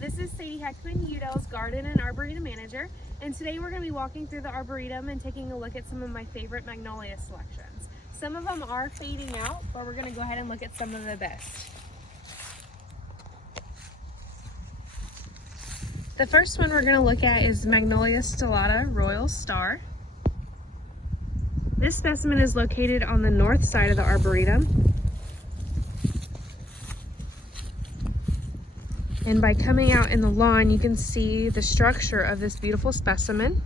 This is Sayde Heckman, UDEL's Garden and Arboretum Manager, and today we're going to be walking through the Arboretum and taking a look at some of my favorite Magnolia selections. Some of them are fading out, but we're going to go ahead and look at some of the best. The first one we're going to look at is Magnolia stellata Royal Star. This specimen is located on the north side of the Arboretum. And by coming out in the lawn, you can see the structure of this beautiful specimen.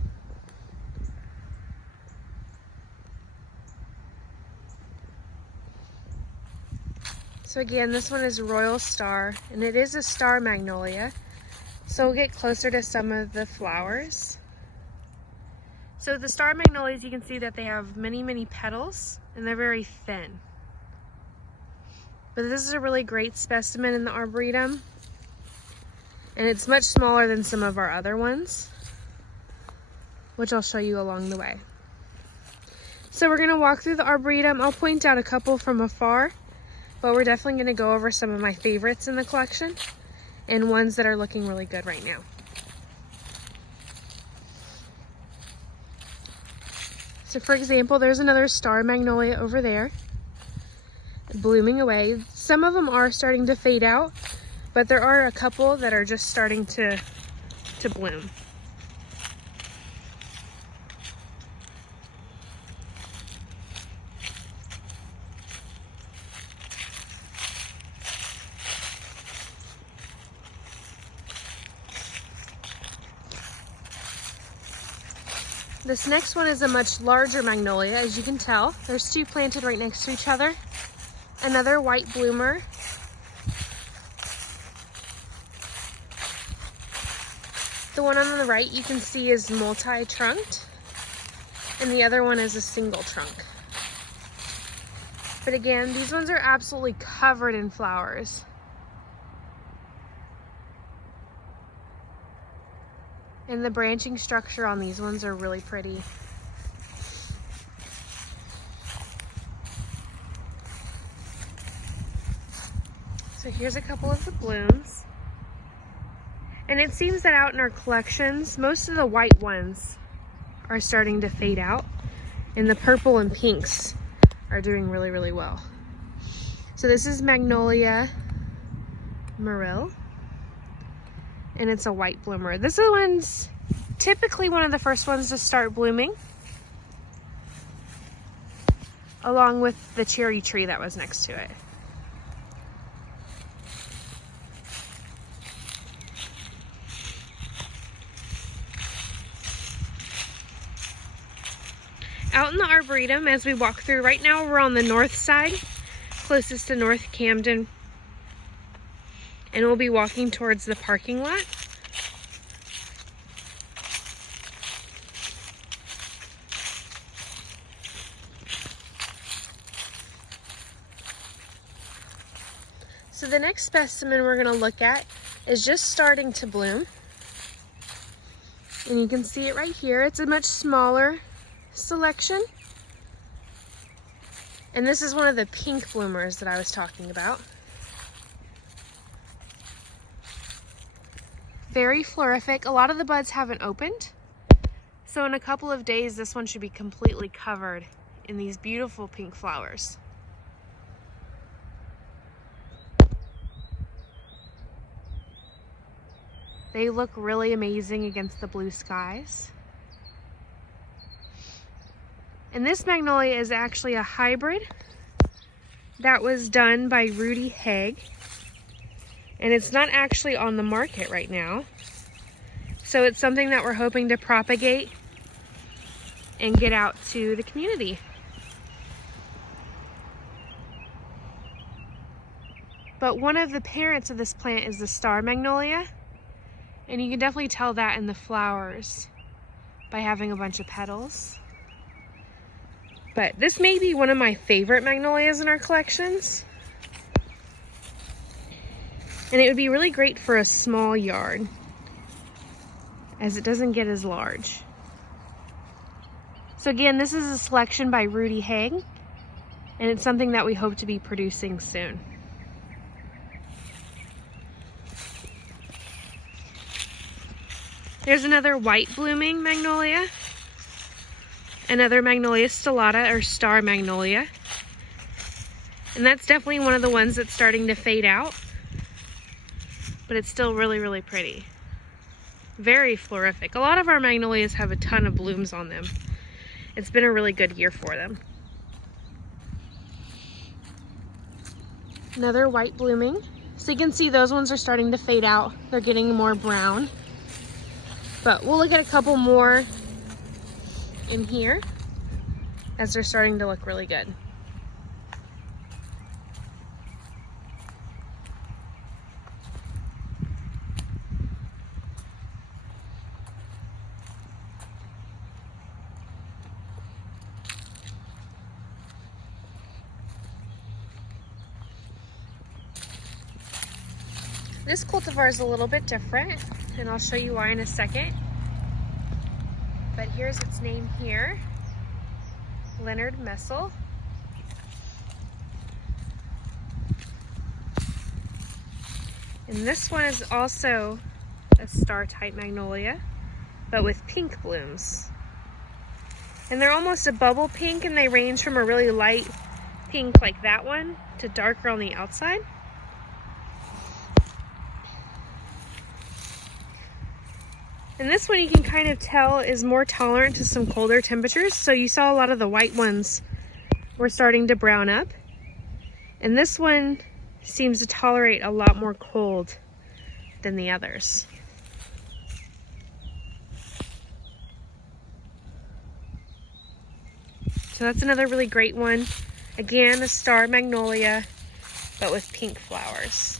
So again, this one is Royal Star, and it is a star magnolia. So we'll get closer to some of the flowers. So the star magnolias, you can see that they have many petals, and they're very thin. But this is a really great specimen in the Arboretum. And it's much smaller than some of our other ones, which I'll show you along the way. So we're gonna walk through the Arboretum. I'll point out a couple from afar, but we're definitely gonna go over some of my favorites in the collection and ones that are looking really good right now. So for example, there's another star magnolia over there, blooming away. Some of them are starting to fade out, but there are a couple that are just starting to bloom. This next one is a much larger magnolia, as you can tell. There's two planted right next to each other. Another white bloomer. The one on the right you can see is multi-trunked, and the other one is a single trunk. But again, these ones are absolutely covered in flowers. And the branching structure on these ones are really pretty. So here's a couple of the blooms. And it seems that out in our collections, most of the white ones are starting to fade out, and the purple and pinks are doing really well. So this is Magnolia Myrille, and it's a white bloomer. This one's typically one of the first ones to start blooming, along with the cherry tree that was next to it. Out in the Arboretum, as we walk through, right now we're on the north side, closest to North Camden, and we'll be walking towards the parking lot. So the next specimen we're going to look at is just starting to bloom, and you can see it right here. It's a much smaller selection, and this is one of the pink bloomers that I was talking about. Very florific. A lot of the buds haven't opened, so in a couple of days this one should be completely covered in these beautiful pink flowers. They look really amazing against the blue skies. And this magnolia is actually a hybrid that was done by Rudy Haig, and it's not actually on the market right now. So it's something that we're hoping to propagate and get out to the community. But one of the parents of this plant is the star magnolia, and you can definitely tell that in the flowers by having a bunch of petals. But this may be one of my favorite magnolias in our collections. And it would be really great for a small yard, as it doesn't get as large. So again, this is a selection by Rudy Haig, and it's something that we hope to be producing soon. There's another white blooming magnolia. Another Magnolia stellata, or star magnolia. And that's definitely one of the ones that's starting to fade out. But it's still really, really pretty. Very florific. A lot of our magnolias have a ton of blooms on them. It's been a really good year for them. Another white blooming. So you can see those ones are starting to fade out. They're getting more brown. But we'll look at a couple more in here as they're starting to look really good. This cultivar is a little bit different, and I'll show you why in a second. But here's its name here, Leonard Messel. And this one is also a star type magnolia, but with pink blooms. And they're almost a bubble pink, and they range from a really light pink like that one to darker on the outside. And this one you can kind of tell is more tolerant to some colder temperatures. So you saw a lot of the white ones were starting to brown up. And this one seems to tolerate a lot more cold than the others. So that's another really great one. Again, a star magnolia, but with pink flowers.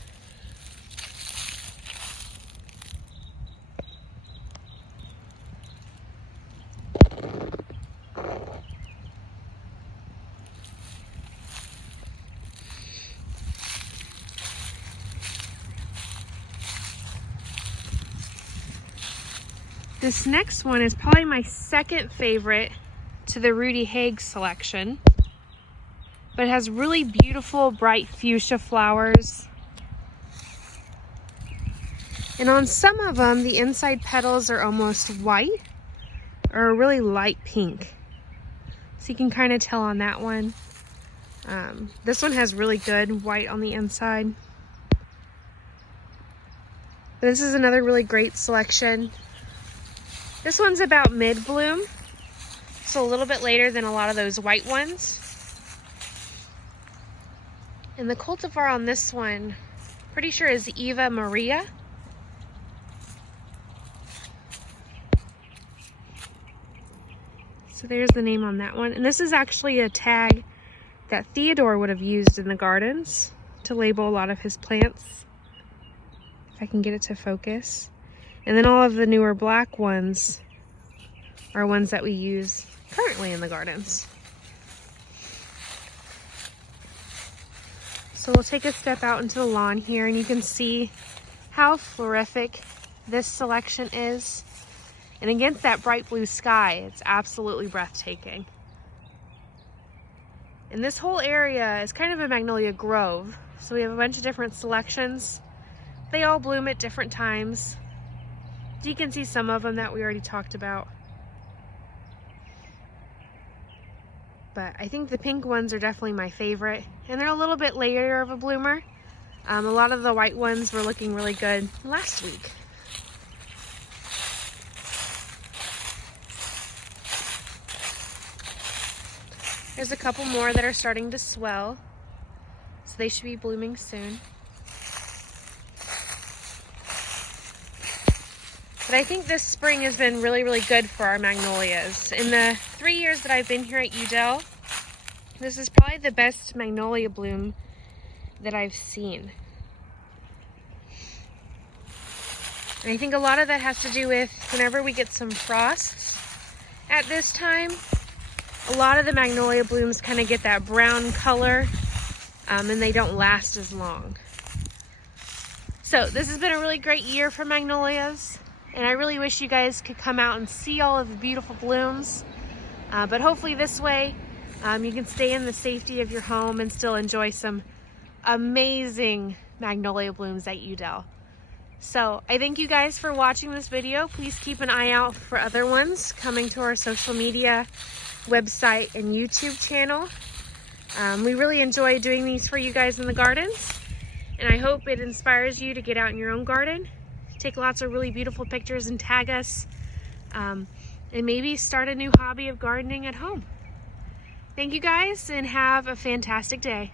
This next one is probably my second favorite to the Rudy Hague selection, but it has really beautiful bright fuchsia flowers. And on some of them, the inside petals are almost white or a really light pink. So you can kind of tell on that one. This one has really good white on the inside. But this is another really great selection. This one's about mid-bloom, so a little bit later than a lot of those white ones. And the cultivar on this one, pretty sure is Eva Maria. So there's the name on that one. And this is actually a tag that Theodore would have used in the gardens to label a lot of his plants. If I can get it to focus. And then all of the newer black ones are ones that we use currently in the gardens. So we'll take a step out into the lawn here, and you can see how florific this selection is. And against that bright blue sky, it's absolutely breathtaking. And this whole area is kind of a magnolia grove. So we have a bunch of different selections. They all bloom at different times. You can see some of them that we already talked about. But I think the pink ones are definitely my favorite. And they're a little bit later of a bloomer. A lot of the white ones were looking really good last week. There's a couple more that are starting to swell. So they should be blooming soon. But I think this spring has been really, really good for our magnolias. In the 3 years that I've been here at Udell, this is probably the best magnolia bloom that I've seen. And I think a lot of that has to do with whenever we get some frosts at this time, a lot of the magnolia blooms kind of get that brown color, and they don't last as long. So this has been a really great year for magnolias. And I really wish you guys could come out and see all of the beautiful blooms. But hopefully this way, you can stay in the safety of your home and still enjoy some amazing magnolia blooms at Udell. So I thank you guys for watching this video. Please keep an eye out for other ones coming to our social media, website, and YouTube channel. We really enjoy doing these for you guys in the gardens, and I hope it inspires you to get out in your own garden, take lots of really beautiful pictures and tag us, and maybe start a new hobby of gardening at home. Thank you guys, and have a fantastic day.